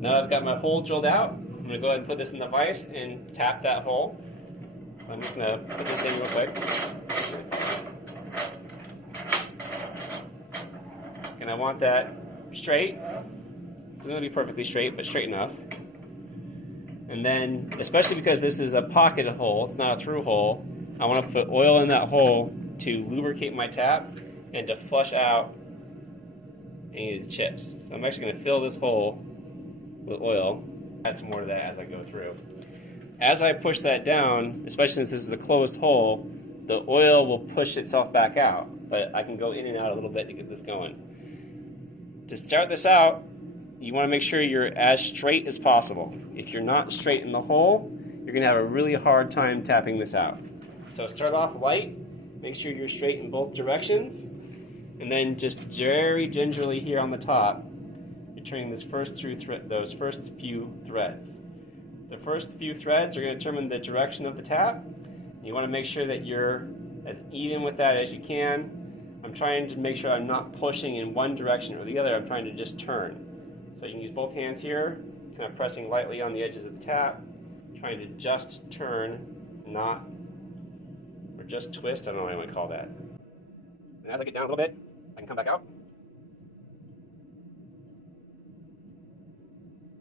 Now I've got my hole drilled out, I'm going to go ahead and put this in the vise and tap that hole. So I'm just going to put this in real quick. And I want that straight. It's going to be perfectly straight, but straight enough. And then, especially because this is a pocket hole, it's not a through hole, I want to put oil in that hole to lubricate my tap and to flush out any of the chips. So I'm actually going to fill this hole with oil. Add some more to that as I go through. As I push that down, especially since this is a closed hole, the oil will push itself back out, but I can go in and out a little bit to get this going. To start this out, you want to make sure you're as straight as possible. If you're not straight in the hole, you're going to have a really hard time tapping this out. So start off light, make sure you're straight in both directions, and then just very gingerly here on the top, you're turning this those first few threads. The first few threads are going to determine the direction of the tap. You want to make sure that you're as even with that as you can. I'm trying to make sure I'm not pushing in one direction or the other. I'm trying to just turn. So you can use both hands here, kind of pressing lightly on the edges of the tap, trying to just turn, not, or just twist, I don't know what I would call that. And as I get down a little bit, I can come back out.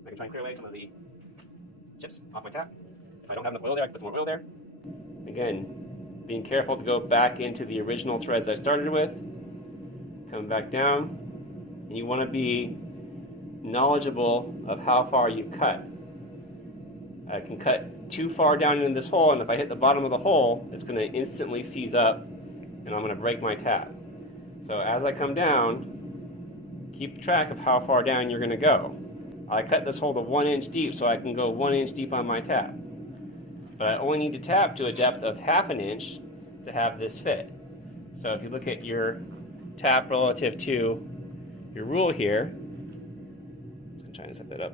I can try and clear away some of the chips off my tap. If I don't have enough oil there, I can put some more oil there. Again, being careful to go back into the original threads I started with. Come back down, and you want to be knowledgeable of how far you cut. I can cut too far down into this hole, and if I hit the bottom of the hole, it's going to instantly seize up, and I'm going to break my tap. So as I come down, keep track of how far down you're going to go. I cut this hole to 1 inch deep so I can go 1 inch deep on my tap. But I only need to tap to a depth of ½ inch to have this fit. So if you look at your tap relative to your rule here, I'm trying to set that up.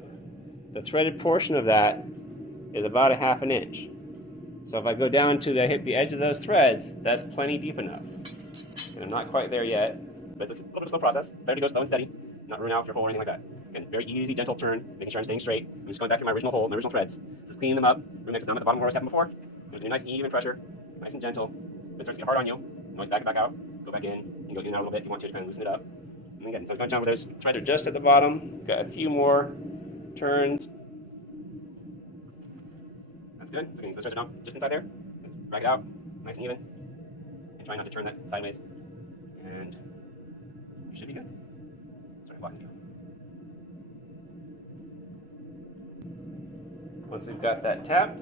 The threaded portion of that is about ½ inch. So if I go down to hit the edge of those threads, that's plenty deep enough. And I'm not quite there yet, but it's a little bit of a slow process. Better to go slow and steady, not ruin out your hole or anything like that. Again, very easy, gentle turn, making sure I'm staying straight. I'm just going back through my original hole, my original threads. Just cleaning them up, remix it down at the bottom where I was tapping before. There's a nice even pressure, nice and gentle. If it starts to get hard on you, always back it back out, go back in, you can go in and out a little bit if you want to kind of loosen it up. And again, so I'm going down with those threads are just at the bottom. Got a few more turns. That's good. So again, so the threads are down just inside there. Drag it out, nice and even. And try not to turn that sideways. And you should be good. Sorry, blocking you. Once we've got that tapped,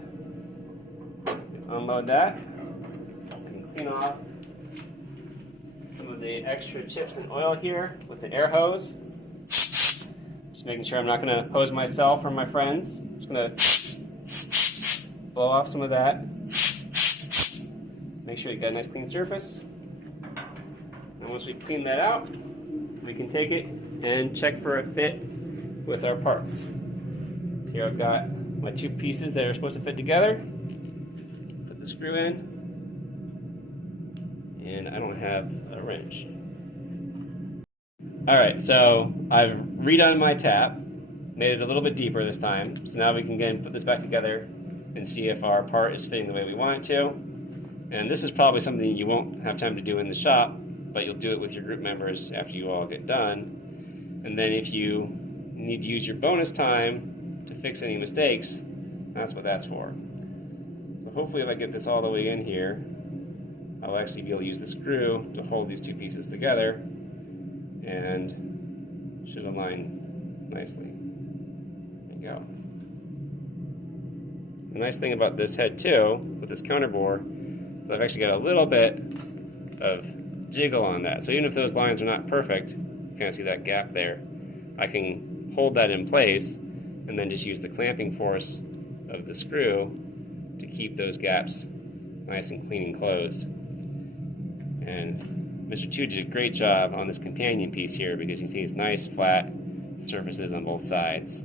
unload that, and clean off some of the extra chips and oil here with the air hose. Just making sure I'm not going to hose myself or my friends. Just going to blow off some of that. Make sure you got a nice clean surface. And once we clean that out, we can take it and check for a fit with our parts. So here I've got my two pieces that are supposed to fit together. Put the screw in, and I don't have a wrench. Alright, so I've redone my tap, made it a little bit deeper this time, so now we can again put this back together and see if our part is fitting the way we want it to. And this is probably something you won't have time to do in the shop, but you'll do it with your group members after you all get done. And then if you need to use your bonus time to fix any mistakes, that's what that's for. So hopefully if I get this all the way in here, I'll actually be able to use the screw to hold these two pieces together, and should align nicely. There you go. The nice thing about this head too, with this counter bore, is I've actually got a little bit of jiggle on that. So even if those lines are not perfect, you kind of see that gap there, I can hold that in place and then just use the clamping force of the screw to keep those gaps nice and clean and closed. And Mr. Chu did a great job on this companion piece here because you see it's nice flat surfaces on both sides.